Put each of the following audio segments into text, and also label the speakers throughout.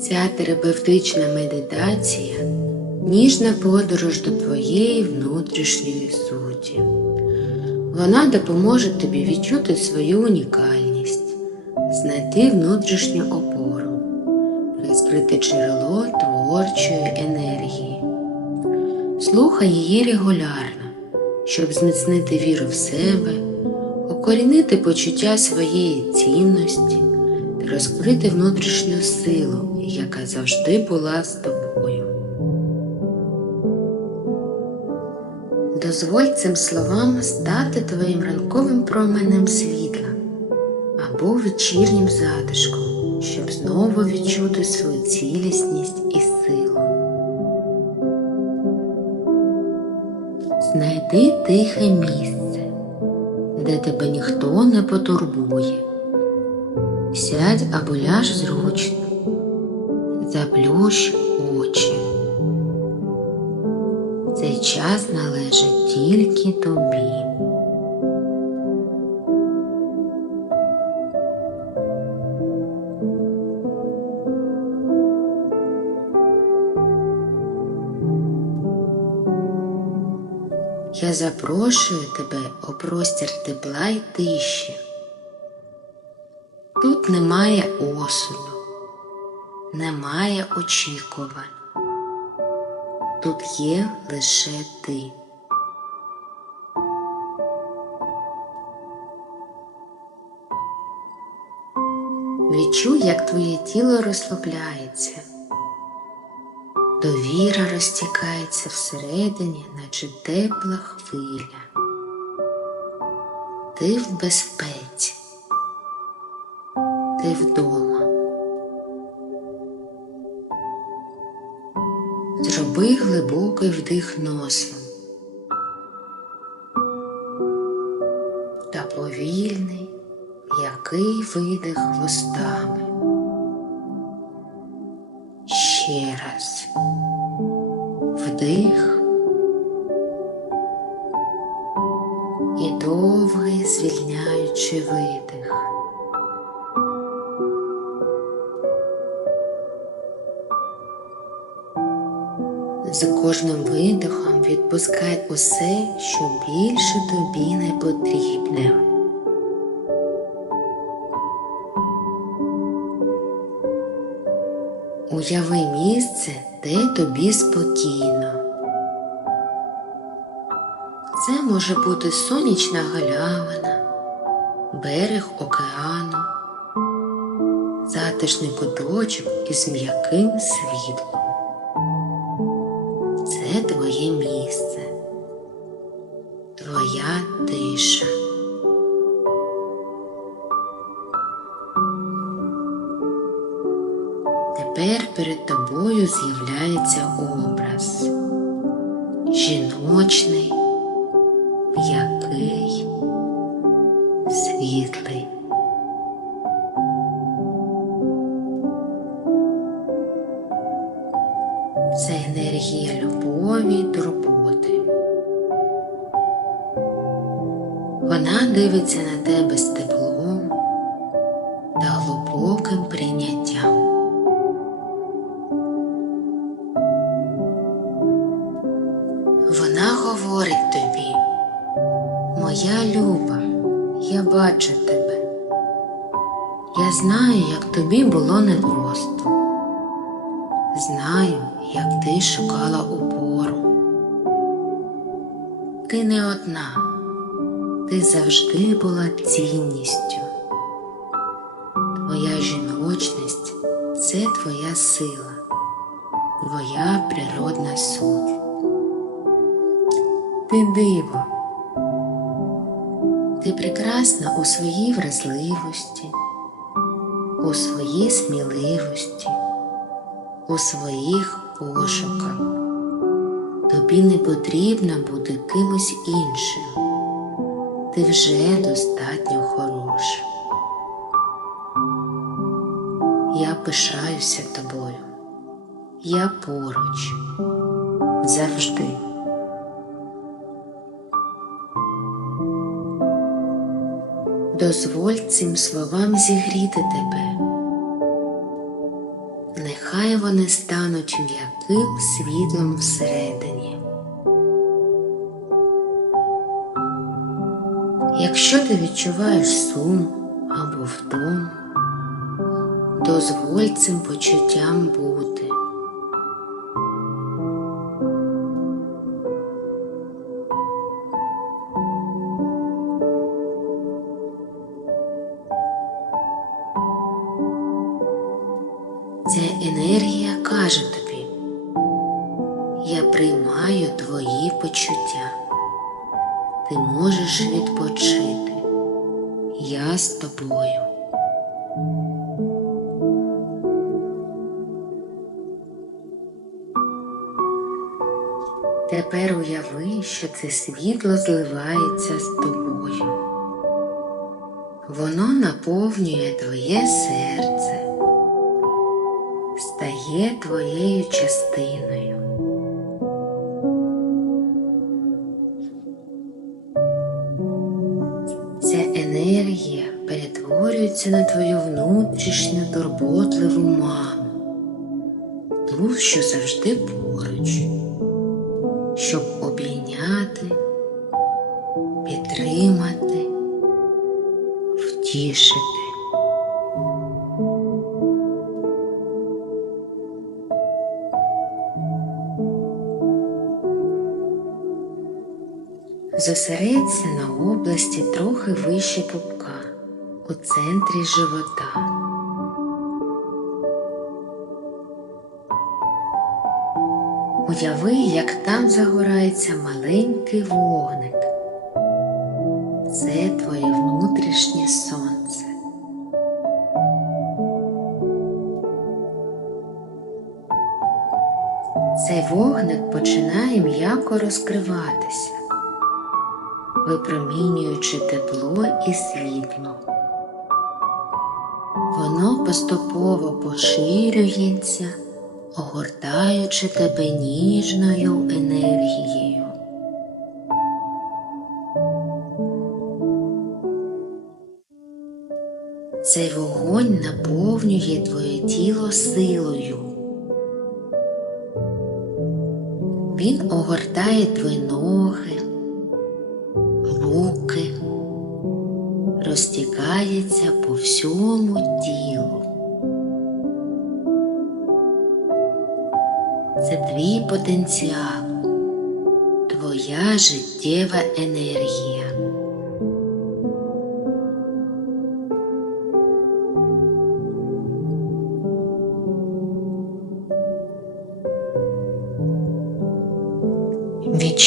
Speaker 1: Ця терапевтична медитація ніжна подорож до твоєї внутрішньої суті. Вона допоможе тобі відчути свою унікальність, знайти внутрішню опору, розкрити джерело творчої енергії. Слухай її регулярно, щоб зміцнити віру в себе, укорінити почуття своєї цінності та розкрити внутрішню силу, яка завжди була з тобою. Дозволь цим словам стати твоїм ранковим променем світла або вечірнім затишком, щоб знову відчути свою цілісність і силу. Знайди тихе місце, де тебе ніхто не потурбує. Сядь або ляж зручно, заплющ очі. Цей час належить тільки тобі. Я запрошую тебе у простір тепла й тиші. Тут немає осуду, немає очікувань. Тут є лише ти. Відчуй, як твоє тіло розслабляється. Довіра розтікається всередині, наче тепла хвиля. Ти в безпеці, ти вдома. Зроби глибокий вдих носом та повільний, м'який видих вустами. Ще раз вдих і довгий звільняючий видих. За кожним видихом відпускай усе, що більше тобі не потрібне. Уяви місце, де тобі спокійно. Це може бути сонячна галявина, берег океану, затишний куточок із м'яким світлом. Це твоє місце, твоя тиша. Тепер перед тобою з'являється образ жіночний, Це енергія любові й турботи. Вона дивиться на тебе з теплом та глибоким прийняттям. Вона говорить тобі, моя люба, я бачу тебе. Я знаю, як тобі було непросто. Знаю, як ти шукала опору. Ти не одна, ти завжди була цінністю. Твоя жіночність це твоя сила, твоя природна суть. Ти диво. Ти прекрасна у своїй вразливості, у своїй сміливості, у своїх пошуках. Тобі не потрібно бути кимось іншим. Ти вже достатньо хороша. Я пишаюся тобою. Я поруч завжди. Дозволь цим словам зігріти тебе. Вони стануть м'яким світлом всередині. Якщо ти відчуваєш сум або втому, дозволь цим почуттям бути. Ця енергія каже тобі, я приймаю твої почуття. Ти можеш відпочити. Я з тобою. Тепер уяви, що це світло зливається з тобою. Воно наповнює твоє серце, стає твоєю частиною. Ця енергія перетворюється на твою внутрішню турботливу маму, ту, що завжди поруч, щоб обійняти, підтримати, втішити. Зосередься на області трохи вище пупка, у центрі живота. Уяви, як там загорається маленький вогник. Це твоє внутрішнє сонце. Цей вогник починає м'яко розкриватися випромінюючи тепло і світло. Воно поступово поширюється, огортаючи тебе ніжною енергією. Цей вогонь наповнює твоє тіло силою. Він огортає твої ноги, руки, розтікається по всьому тілу. Це твій потенціал, твоя життєва енергія.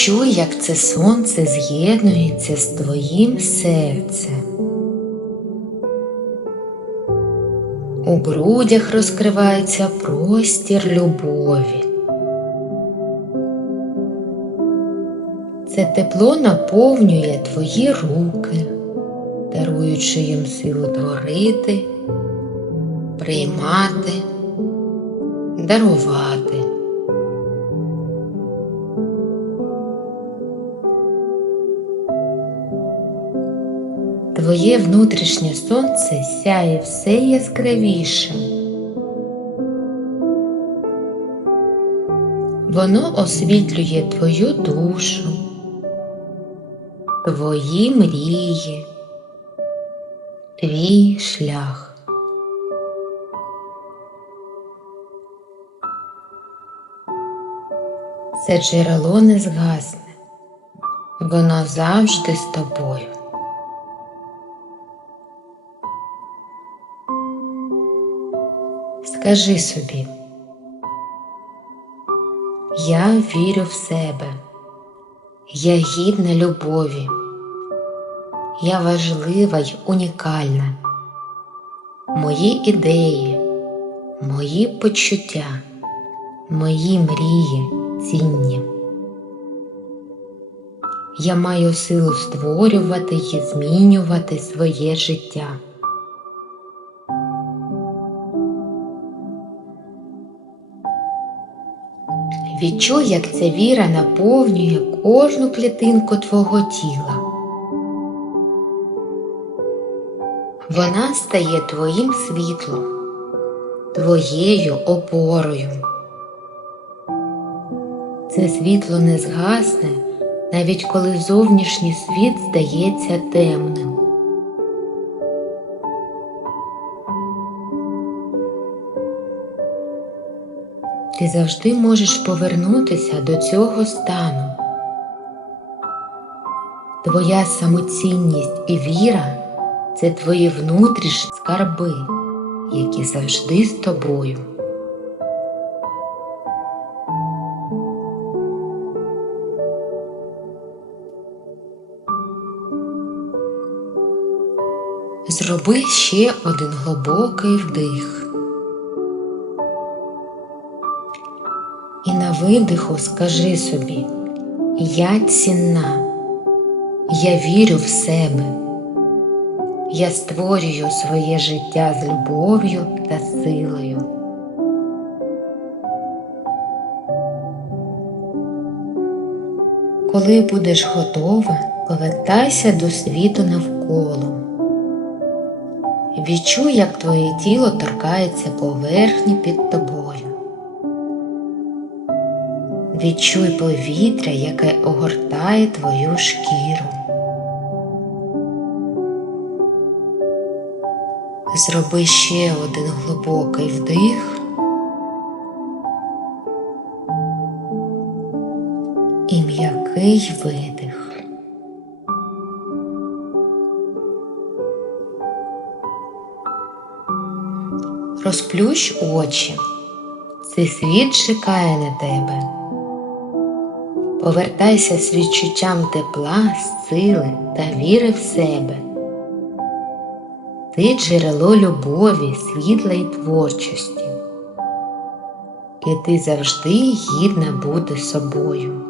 Speaker 1: Відчуй, як це сонце з'єднується з твоїм серцем. У грудях розкривається простір любові. Це тепло наповнює твої руки, даруючи їм силу творити, приймати, дарувати. Твоє внутрішнє сонце сяє все яскравіше. Воно освітлює твою душу, твої мрії, твій шлях. Це джерело не згасне, воно завжди з тобою. Скажи собі, я вірю в себе, я гідна любові, я важлива й унікальна. Мої ідеї, мої почуття, мої мрії цінні. Я маю силу створювати і змінювати своє життя. Відчуй, як ця віра наповнює кожну клітинку твого тіла. Вона стає твоїм світлом, твоєю опорою. Це світло не згасне, навіть коли зовнішній світ здається темним. Ти завжди можеш повернутися до цього стану. Твоя самоцінність і віра це твої внутрішні скарби, які завжди з тобою. Зроби ще один глибокий вдих. Видиху скажи собі, я цінна, я вірю в себе, я створюю своє життя з любов'ю та силою. Коли будеш готова, повертайся до світу навколо. Відчуй, як твоє тіло торкається поверхні під тобою. Відчуй повітря, яке огортає твою шкіру. Зроби ще один глибокий вдих і м'який видих. Розплющ очі. Цей світ чекає на тебе. Повертайся з відчуттям тепла, сили та віри в себе. Ти джерело любові, світла і творчості. І ти завжди гідна бути собою.